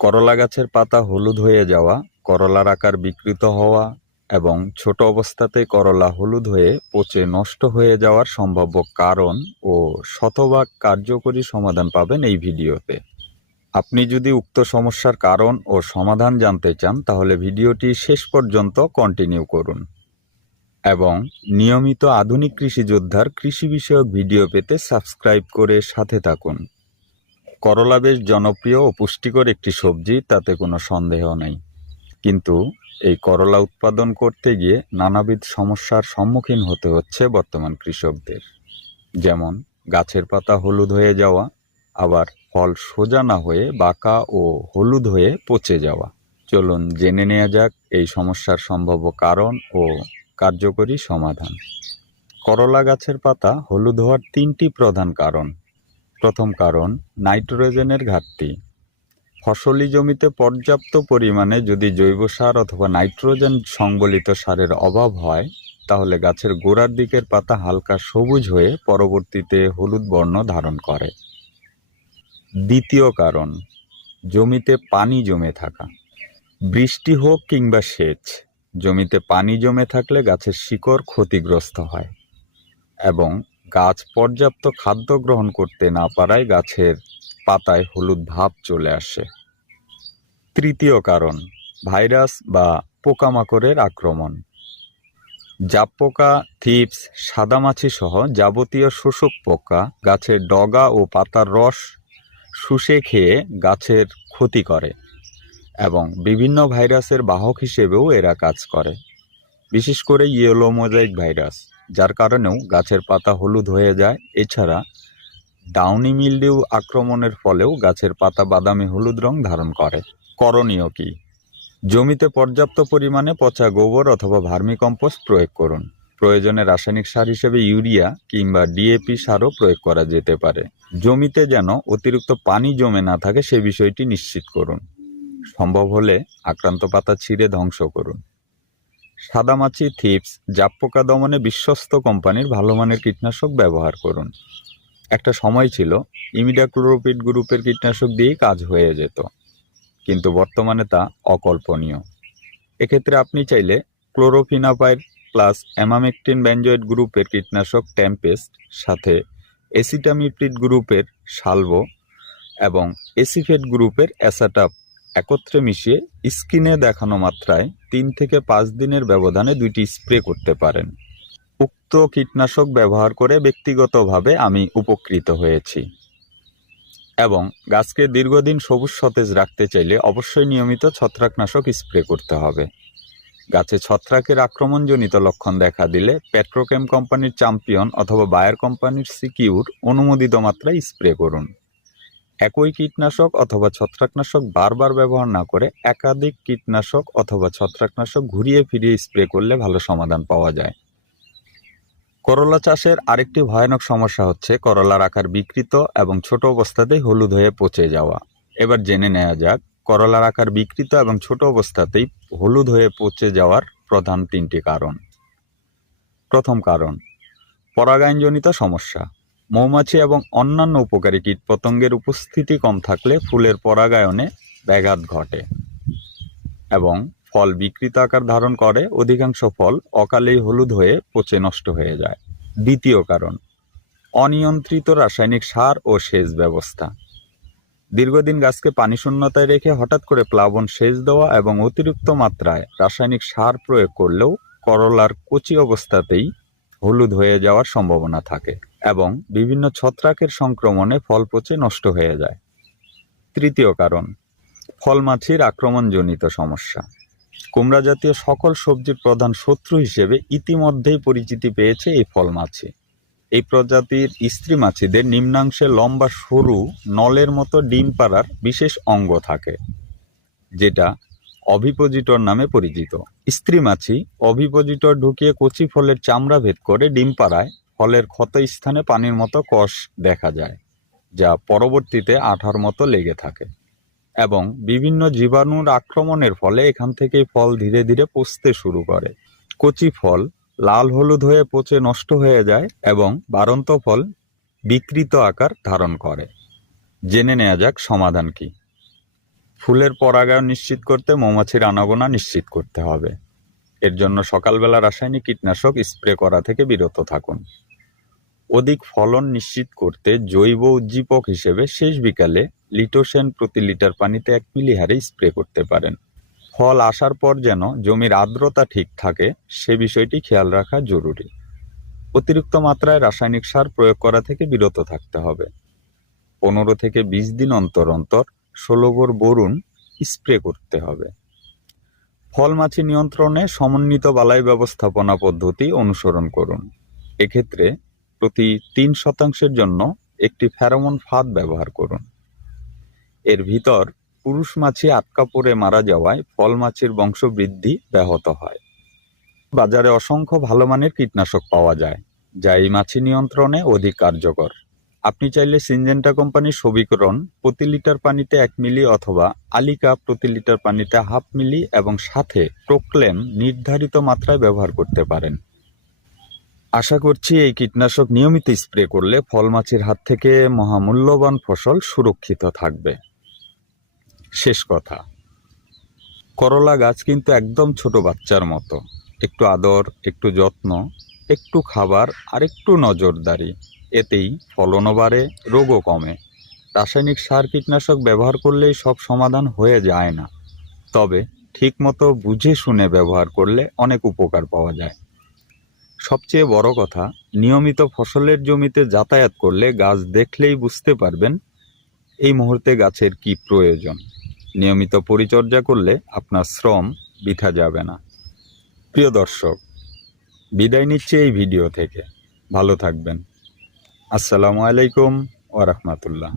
করলা গাছের পাতা হলুদ হয়ে যাওয়া, করলার আকার বিকৃত হওয়া এবং ছোট অবস্থাতে করলা হলুদ হয়ে পচে নষ্ট হয়ে যাওয়ার সম্ভাব্য কারণ ও শতভাগ কার্যকরী সমাধান পাবেন এই ভিডিওতে। আপনি যদি উক্ত সমস্যার কারণ ও সমাধান জানতে চান, তাহলে ভিডিওটি শেষ পর্যন্ত কন্টিনিউ করুন এবং নিয়মিত আধুনিক কৃষি যোদ্ধার কৃষি বিষয়ক ভিডিও পেতে সাবস্ক্রাইব করে সাথে থাকুন। করলা বেশ জনপ্রিয় ও পুষ্টিকর একটি সবজি, তাতে কোনো সন্দেহ নেই। কিন্তু এই করলা উৎপাদন করতে গিয়ে নানাবিধ সমস্যার সম্মুখীন হতে হচ্ছে বর্তমান কৃষকদের। যেমন, গাছের পাতা হলুদ হয়ে যাওয়া, আবার ফল সোজা না হয়ে বাঁকা ও হলুদ হয়ে পচে যাওয়া। চলুন জেনে নেওয়া যাক এই সমস্যার সম্ভাব্য কারণ ও কার্যকরী সমাধান। করলা গাছের পাতা হলুদ হওয়ার তিনটি প্রধান কারণ। প্রথম কারণ, নাইট্রোজেনের ঘাটতি। ফসলি জমিতে পর্যাপ্ত পরিমাণে যদি জৈব সার অথবা নাইট্রোজেন সংবলিত সারের অভাব হয়, তাহলে গাছের গোড়ার দিকের পাতা হালকা সবুজ হয়ে পরবর্তীতে হলুদ বর্ণ ধারণ করে। দ্বিতীয় কারণ, জমিতে পানি জমে থাকা। বৃষ্টি হোক কিংবা সেচ, জমিতে পানি জমে থাকলে গাছের শিকড় ক্ষতিগ্রস্ত হয় এবং গাছ পর্যাপ্ত খাদ্য গ্রহণ করতে না পারায় গাছের পাতায় হলুদ ভাব চলে আসে। তৃতীয় কারণ, ভাইরাস বা পোকামাকড়ের আক্রমণ। জাপ পোকা থিপস, সাদামাছি সহ যাবতীয় শোষক পোকা গাছের ডগা ও পাতার রস শুষে খেয়ে গাছের ক্ষতি করে এবং বিভিন্ন ভাইরাসের বাহক হিসেবেও এরা কাজ করে, বিশেষ করে ইয়েলো মোজাইক ভাইরাস। যার কারণেও গাছের পাতা হলুদ হয়ে যায়। এছাড়া ডাউনি মিলডিউ আক্রমণের ফলেও গাছের পাতা বাদামি হলুদ রং ধারণ করে। করণীয় কি? জমিতে পর্যাপ্ত পরিমাণে পচা গোবর অথবা ভার্মিকম্পোস্ট প্রয়োগ করুন। প্রয়োজনে রাসায়নিক সার হিসেবে ইউরিয়া কিংবা ডিএপি সারও প্রয়োগ করা যেতে পারে। জমিতে যেন অতিরিক্ত পানি জমে না থাকে সে বিষয়টি নিশ্চিত করুন। সম্ভব হলে আক্রান্ত পাতা ছিঁড়ে ধ্বংস করুন। সাদামাছি থিপস জাপ পোকা দমনে বিশ্বস্ত কোম্পানির ভালো মানের কীটনাশক ব্যবহার করুন। একটা সময় ছিল, ইমিডাক্লোরোপিড গ্রুপের কীটনাশক দিয়েই কাজ হয়ে যেত। কিন্তু বর্তমানে তা অকল্পনীয়। এক্ষেত্রে আপনি চাইলে ক্লোরোফিনাপাইড প্লাস অ্যামামেকটিন ব্যানজয়েড গ্রুপের কীটনাশক ট্যাম্পেস্ট সাথে এসিটামিপ্রিড গ্রুপের সালভো এবং এসিফেট গ্রুপের অ্যাসাটাপ একত্রে মিশিয়ে স্কিনে দেখানো মাত্রায় তিন থেকে পাঁচ দিনের ব্যবধানে দুইটি স্প্রে করতে পারেন। উক্ত কীটনাশক ব্যবহার করে ব্যক্তিগতভাবে আমি উপকৃত হয়েছি। এবং গাছকে দীর্ঘদিন সবুজ সতেজ রাখতে চাইলে অবশ্যই নিয়মিত ছত্রাকনাশক স্প্রে করতে হবে। গাছে ছত্রাকের আক্রমণজনিত লক্ষণ দেখা দিলে পেট্রোকেম কোম্পানির চ্যাম্পিয়ন অথবা বায়ার কোম্পানির সিকিউর অনুমোদিত মাত্রায় স্প্রে করুন। একই কীটনাশক অথবা ছত্রাকনাশক বারবার ব্যবহার না করে একাধিক কীটনাশক অথবা ছত্রাকনাশক ঘুরিয়ে ফিরিয়ে স্প্রে করলে ভালো সমাধান পাওয়া যায়। করলা চাষের আরেকটি ভয়ানক সমস্যা হচ্ছে করলার আকার বিকৃত এবং ছোট অবস্থাতেই হলুদ হয়ে পচে যাওয়া। এবার জেনে নেওয়া যাক, করলার আকার বিকৃত এবং ছোট অবস্থাতেই হলুদ হয়ে পচে যাওয়ার প্রধান তিনটি কারণ। প্রথম কারণ, পরাগায়নজনিত সমস্যা। মৌমাছি এবং অন্যান্য উপকারী কীটপতঙ্গের উপস্থিতি কম থাকলে ফুলের পরাগায়নে ব্যাঘাত ঘটে এবং ফল বিকৃত আকার ধারণ করে, অধিকাংশ ফল অকালেই হলুদ হয়ে পচে নষ্ট হয়ে যায়। দ্বিতীয় কারণ, অনিয়ন্ত্রিত রাসায়নিক সার ও সেচ ব্যবস্থা। দীর্ঘদিন গাছকে পানি শূন্যতায় রেখে হঠাৎ করে প্লাবন সেচ দেওয়া এবং অতিরিক্ত মাত্রায় রাসায়নিক সার প্রয়োগ করলেও করলার কচি অবস্থাতেই হলুদ হয়ে যাওয়ার সম্ভাবনা থাকে। এবং বিভিন্ন ছত্রাকের সংক্রমণে ফল পচে নষ্ট হয়ে যায়। তৃতীয় কারণ, ফলমাছির আক্রমণজনিত সমস্যা। কুমড়া জাতীয় সকল সবজির প্রধান শত্রু হিসেবে ইতিমধ্যেই পরিচিতি পেয়েছে এই ফলমাছি। এই প্রজাতির স্ত্রী মাছিদের নিম্নাংশে লম্বা সরু, নলের মতো ডিম পাড়ার বিশেষ অঙ্গ থাকে, যেটা অভিপোজিটর নামে পরিচিত। স্ত্রী মাছি অভিপোজিটর ঢুকিয়ে কচি ফলের চামড়া ভেদ করে ডিম পাড়ায় ফলের ক্ষত স্থানে পানির মতো কষ দেখা যায়, যা পরবর্তীতে আঠার মতো লেগে থাকে এবং বিভিন্ন জীবাণুর আক্রমণের ফলে এখান থেকেই ফল ধীরে ধীরে পচতে শুরু করে। কচি ফল লাল হলুদ হয়ে পচে নষ্ট হয়ে যায় এবং বারন্ত ফল বিকৃত আকার ধারণ করে। জেনে নেওয়া যাক সমাধান কি। ফুলের পরাগায়ন নিশ্চিত করতে মৌমাছির আনাগোনা নিশ্চিত করতে হবে। এর জন্য সকালবেলা রাসায়নিক কীটনাশক স্প্রে করা থেকে বিরত থাকুন। অধিক ফলন নিশ্চিত করতে জৈব উজ্জীবক হিসেবে শেষ বিকালে লিটোসেন প্রতি লিটার পানিতে এক মিলি হারে স্প্রে করতে পারেন। ফল আসার পর যেন জমির আর্দ্রতা ঠিক থাকে, সে বিষয়টি খেয়াল রাখা জরুরি। অতিরিক্ত মাত্রায় রাসায়নিক সার প্রয়োগ করা থেকে বিরত থাকতে হবে। পনেরো থেকে বিশ দিন অন্তর অন্তর ষোলোবর বরুণ স্প্রে করতে হবে। ফল মাছি নিয়ন্ত্রণে সমন্বিত বালাই ব্যবস্থাপনা পদ্ধতি অনুসরণ করুন। এক্ষেত্রে প্রতি তিন শতাংশের জন্য একটি ফেরোমন ফাঁদ ব্যবহার করুন। এর ভিতর পুরুষ মাছি আটকা পড়ে মারা যাওয়ায় ফল মাছির বংশবৃদ্ধি ব্যাহত হয়। বাজারে অসংখ্য ভালো মানের কীটনাশক পাওয়া যায়, যা এই মাছি নিয়ন্ত্রণে অধিক কার্যকর। আপনি চাইলে সিনজেন্টা কোম্পানির সবিকরণ প্রতি লিটার পানিতে এক মিলি অথবা আলিকা প্রতি লিটার পানিতে হাফ মিলি এবং সাথে প্রোক্লেম নির্ধারিত মাত্রায় ব্যবহার করতে পারেন। আশা করছি এই কীটনাশক নিয়মিত স্প্রে করলে ফল মাছির হাত থেকে মহামূল্যবান ফসল সুরক্ষিত থাকবে। শেষ কথা। করলা গাছ কিন্তু একদম ছোট বাচ্চার মতো। একটু আদর, একটু যত্ন, একটু খাবার আর একটু নজরদারি। এতেই ফলনও বাড়ে, রোগও কমে। রাসায়নিক সার কীটনাশক ব্যবহার করলেই সব সমাধান হয়ে যায় না। তবে ঠিকমতো বুঝে শুনে ব্যবহার করলে অনেক উপকার পাওয়া যায়। সবচেয়ে বড় কথা, নিয়মিত ফসলের জমিতে যাতায়াত করলে গাছ দেখলেই বুঝতে পারবেন এই মুহূর্তে গাছের কি প্রয়োজন। নিয়মিত পরিচর্যা করলে আপনার শ্রম বৃথা যাবে না। প্রিয় দর্শক, বিদায় নিচ্ছে এই ভিডিও থেকে। ভালো থাকবেন। আসসালামু আলাইকুম ওয়া রাহমাতুল্লাহ।